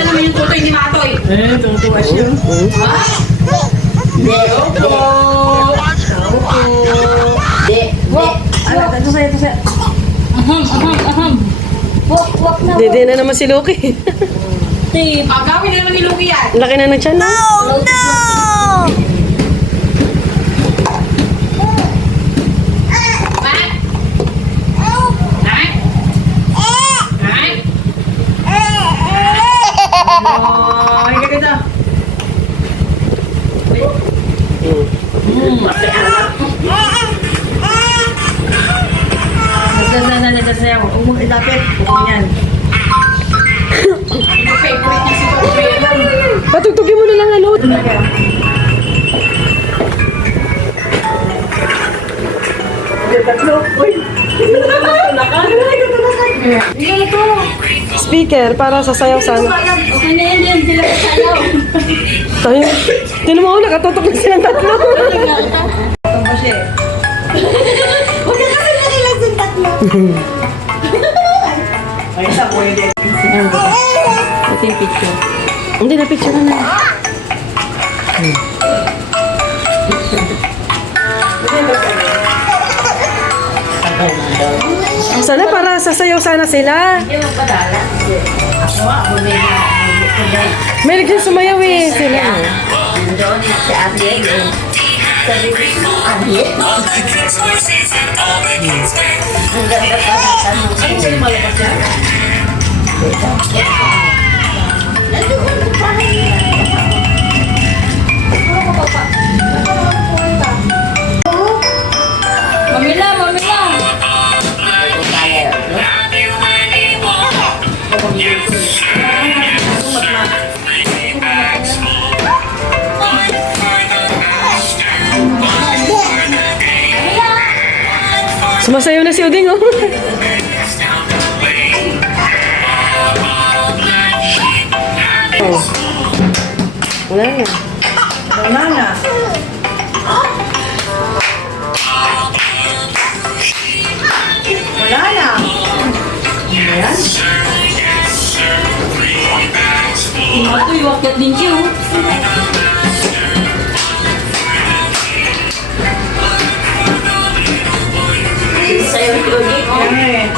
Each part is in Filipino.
Ito naman yung tutoy ni Matoy. Tutuwa siya. Ha? Hindi. Opo. Hindi. Ito sa'yo. Wak na. Dede na naman si Loki. Pagawin na naman ni Luki yan. Laki na ng tiyan, no? Oh no! Mat? Mat? Mat? Oh, halika dito. Sasayaw. Huwag mong ilapit. Huwag yan. Favorite niya si Kobe. Patugtugin mo na lang, ano? Speaker, para sasayaw sana. Okay na yan sila sasayaw. Tayo. Tinan mo, nakatutok na silang tatlo. Itong ba siya? Huwag ka kasi nalilag yung tatlo. Ay, isa pwede. Ito yung picture. Hindi, na-picture na. Sana para sasayaw sana sila. Hindi mo padala. Ako ako may May naging sumayaw eh sila. doon si Ariel. Sabi ko, Ariel? Ang ganda pa ng tanong. Ay, sa'yo malabas yan? Nandoon pa Mamila! Sumasayaw na si Uding, oh. Wala na. Wala na. Wala na. Ayan. Ito yung wakyat din siya. Sa'yo ito ulit. Ayan.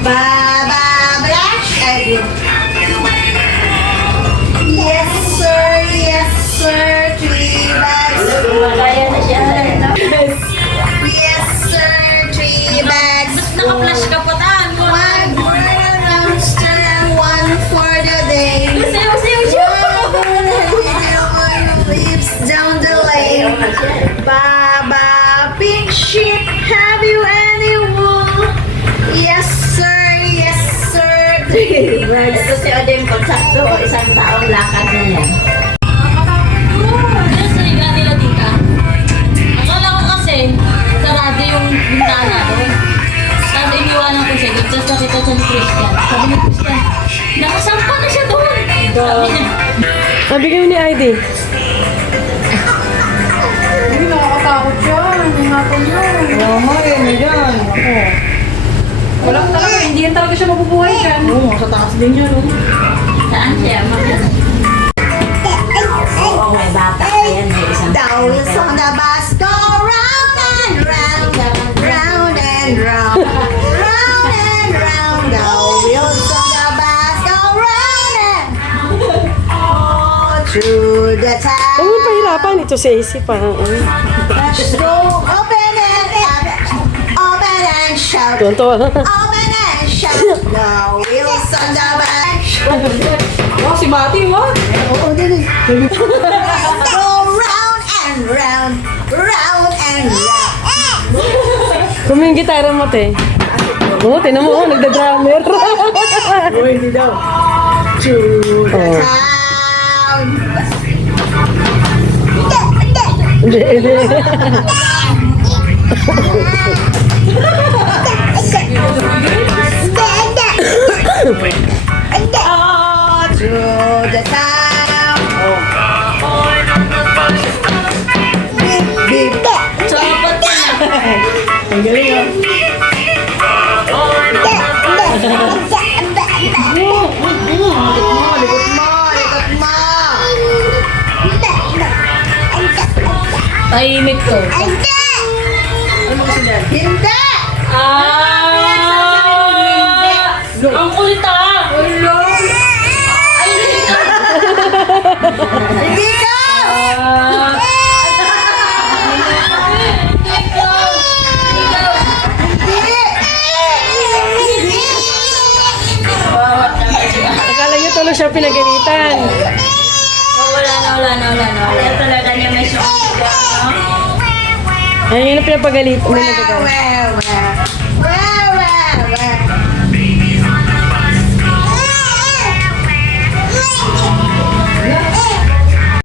Baba Blash. Yes sir, 3 bags. Malaya na siya. Yes sir, 3 bags. Naka-flash ka pa tan. 1 for the dumpster and 1 for the day. Sayo. Leaves down the lane. Baba pink sheep, have you any wool? Yes sir. Ito si Odeng pagsakto, isang taong lakad na yan. Ano sa liga nila dito? Akala ko kasi, sarado yung bintana doon. Tapos iniwanan ko siya, tapos nakita siya ni Christian. Sabi ni Christian, nakasampa na siya doon. Sabi niya, Sabi kayo ni ID. Hindi, nakakatakot yan. Ingatan yun. Oo, may yan. Walang talaga, hindi yan talaga siya mabubuhay dyan. Oo, sa taas din yun. saan siya? Oo, may bata pa yan. May isang The wheels on the bus go round and round, round and round, round and round. The wheels on the bus go round and all through the town. Huwag mo pahirapan. Ito si AC pa. Let's go open and shout, Tuwan-tuwa. open and shout. The wheels on the bus Oh, si Mati, what? go round and round, round and round. Kung yung gitara mo, te. Oo, tinan mo, nagda-drummer. Oh, hindi daw. Oh. Town. Hindi, hindi. All through the town. Beep, beep. Sapat na. Ang galing, oh. Likot mo, likot mo. Tahimik to. Hindi! Ano mo kasi dyan? Hindi! Ang kulit ah! Hello? Hindi ka! Hindi! Akala niyo tuloy siya pinagalitan. Wala na. Kaya talaga niya may shock. Ayun yung pinapagalit. May Well, nagagawa. well, well.